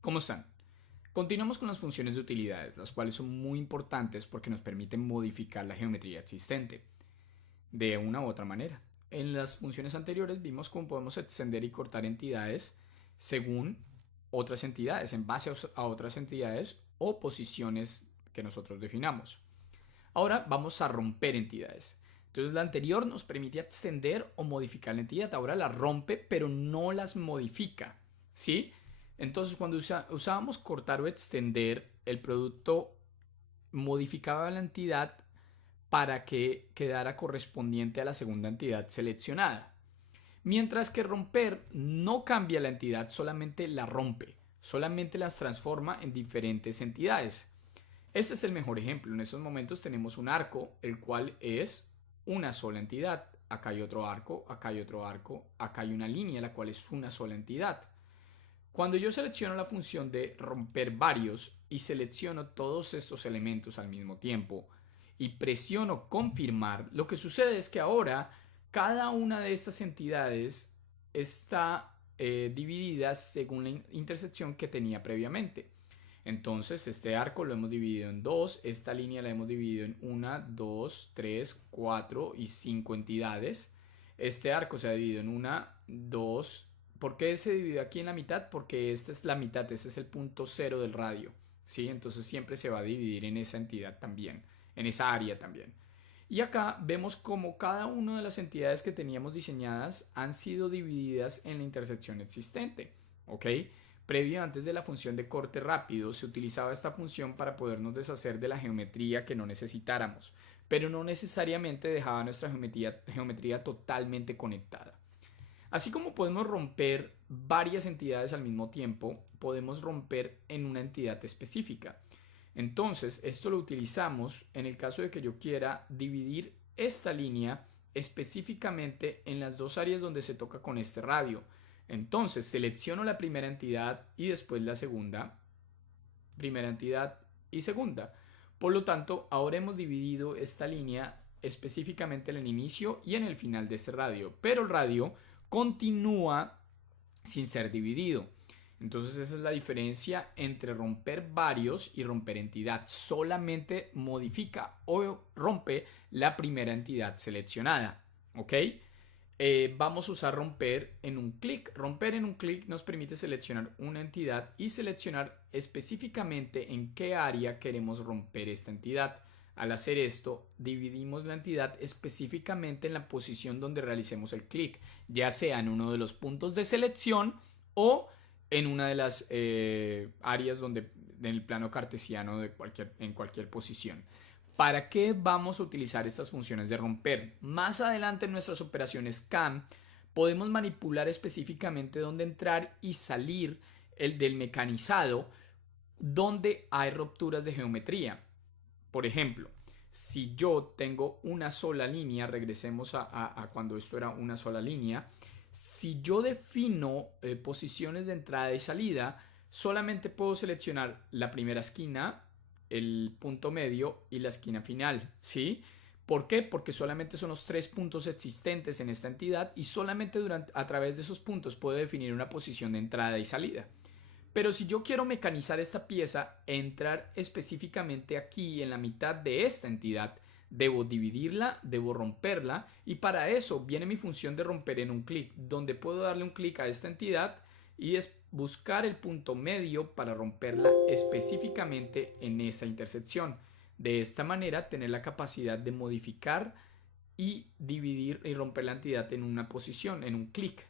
¿Cómo están? Continuamos con las funciones de utilidades, las cuales son muy importantes porque nos permiten modificar la geometría existente de una u otra manera. En las funciones anteriores vimos cómo podemos extender y cortar entidades según otras entidades, en base a otras entidades o posiciones que nosotros definamos. Ahora vamos a romper entidades. Entonces la anterior nos permitía extender o modificar la entidad. Ahora la rompe, pero no las modifica. ¿Sí? Entonces cuando usábamos cortar o extender, el producto modificaba la entidad para que quedara correspondiente a la segunda entidad seleccionada. Mientras que romper no cambia la entidad, solamente la rompe, solamente las transforma en diferentes entidades. Este es el mejor ejemplo. En estos momentos tenemos un arco, el cual es una sola entidad. Acá hay otro arco, acá hay otro arco, acá hay una línea, la cual es una sola entidad. Cuando yo selecciono la función de romper varios y selecciono todos estos elementos al mismo tiempo y presiono confirmar, lo que sucede es que ahora cada una de estas entidades está dividida según la intersección que tenía previamente. Entonces, este arco lo hemos dividido en dos, esta línea la hemos dividido en una, dos, tres, cuatro y cinco entidades. Este arco se ha dividido en una, dos. ¿Por qué se divide aquí en la mitad? Porque esta es la mitad, este es el punto cero del radio. ¿Sí? Entonces siempre se va a dividir en esa entidad también, en esa área también. Y acá vemos como cada una de las entidades que teníamos diseñadas han sido divididas en la intersección existente. ¿Ok? Previo antes de la función de corte rápido se utilizaba esta función para podernos deshacer de la geometría que no necesitáramos, pero no necesariamente dejaba nuestra geometría totalmente conectada. Así como podemos romper varias entidades al mismo tiempo, podemos romper en una entidad específica. Entonces, esto lo utilizamos en el caso de que yo quiera dividir esta línea específicamente en las dos áreas donde se toca con este radio. Entonces, selecciono la primera entidad y después la segunda, primera entidad y segunda. Por lo tanto, ahora hemos dividido esta línea específicamente en el inicio y en el final de este radio, pero el radio continúa sin ser dividido. Entonces esa es la diferencia entre romper varios y romper entidad. Solamente modifica o rompe la primera entidad seleccionada. ¿Ok? Vamos a usar romper en un clic. Romper en un clic nos permite seleccionar una entidad y seleccionar específicamente en qué área queremos romper esta entidad. Al hacer esto, dividimos la entidad específicamente en la posición donde realicemos el clic, ya sea en uno de los puntos de selección o en una de las áreas donde en el plano cartesiano en cualquier posición. ¿Para qué vamos a utilizar estas funciones de romper? Más adelante en nuestras operaciones CAM podemos manipular específicamente dónde entrar y salir del mecanizado donde hay rupturas de geometría. Por ejemplo, si yo tengo una sola línea, regresemos a cuando esto era una sola línea, si yo defino posiciones de entrada y salida, solamente puedo seleccionar la primera esquina, el punto medio y la esquina final, ¿sí? ¿Por qué? Porque solamente son los tres puntos existentes en esta entidad y solamente a través de esos puntos puedo definir una posición de entrada y salida. Pero si yo quiero mecanizar esta pieza, entrar específicamente aquí en la mitad de esta entidad, debo dividirla, debo romperla y para eso viene mi función de romper en un clic, donde puedo darle un clic a esta entidad y es buscar el punto medio para romperla específicamente en esa intersección. De esta manera tener la capacidad de modificar y dividir y romper la entidad en una posición, en un clic.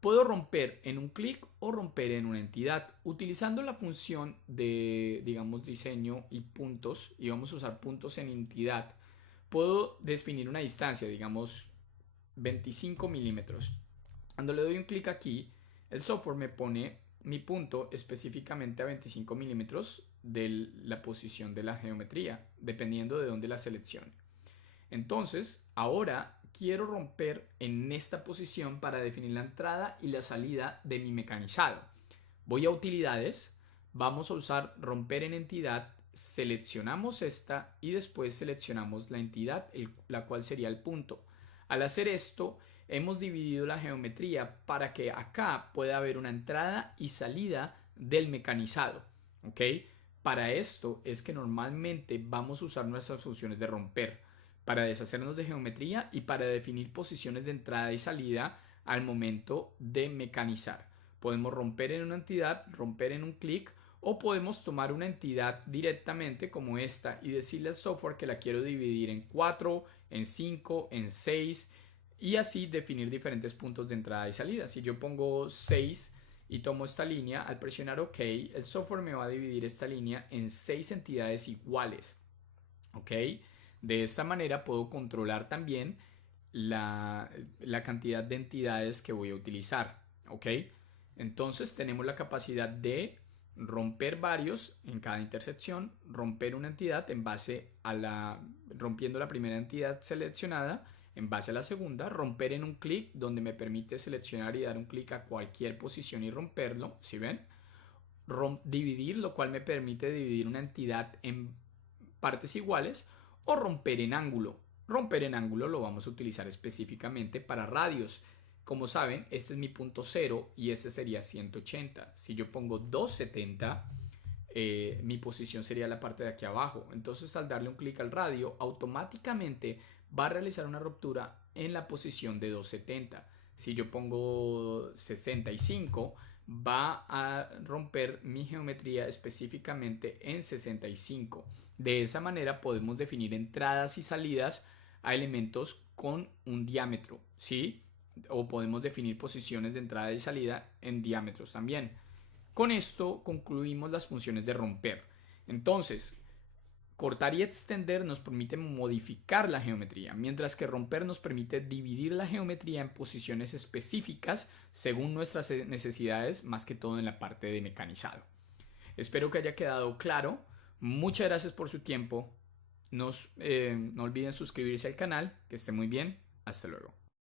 Puedo romper en un clic o romper en una entidad. Utilizando la función de, digamos, diseño y puntos, y vamos a usar puntos en entidad, puedo definir una distancia, digamos, 25 milímetros. Cuando le doy un clic aquí, el software me pone mi punto específicamente a 25 milímetros de la posición de la geometría, dependiendo de dónde la seleccione. Entonces, ahora quiero romper en esta posición para definir la entrada y la salida de mi mecanizado. Voy a utilidades, vamos a usar romper en entidad, seleccionamos esta y después seleccionamos la entidad, la cual sería el punto. Al hacer esto, hemos dividido la geometría para que acá pueda haber una entrada y salida del mecanizado, ¿ok? Para esto es que normalmente vamos a usar nuestras funciones de romper para deshacernos de geometría y para definir posiciones de entrada y salida al momento de mecanizar. Podemos romper en una entidad, romper en un clic, o podemos tomar una entidad directamente como esta y decirle al software que la quiero dividir en 4, en 5, en 6 y así definir diferentes puntos de entrada y salida. Si yo pongo 6 y tomo esta línea, al presionar OK, el software me va a dividir esta línea en 6 entidades iguales. ¿Ok? De esta manera puedo controlar también la cantidad de entidades que voy a utilizar. ¿Ok? Entonces tenemos la capacidad de romper varios en cada intersección, romper una entidad en base a rompiendo la primera entidad seleccionada en base a la segunda, romper en un clic donde me permite seleccionar y dar un clic a cualquier posición y romperlo, ¿sí ven? Dividir, lo cual me permite dividir una entidad en partes iguales, o romper en ángulo. Romper en ángulo lo vamos a utilizar específicamente para radios. Como saben, este es mi punto 0 y este sería 180. Si yo pongo 270, mi posición sería la parte de aquí abajo. Entonces, al darle un clic al radio, automáticamente va a realizar una ruptura en la posición de 270. Si yo pongo 65, va a romper mi geometría específicamente en 65. De esa manera podemos definir entradas y salidas a elementos con un diámetro, ¿sí? O podemos definir posiciones de entrada y salida en diámetros también. Con esto concluimos las funciones de romper. Entonces, cortar y extender nos permite modificar la geometría, mientras que romper nos permite dividir la geometría en posiciones específicas según nuestras necesidades, más que todo en la parte de mecanizado. Espero que haya quedado claro. Muchas gracias por su tiempo. No olviden suscribirse al canal. Que esté muy bien. Hasta luego.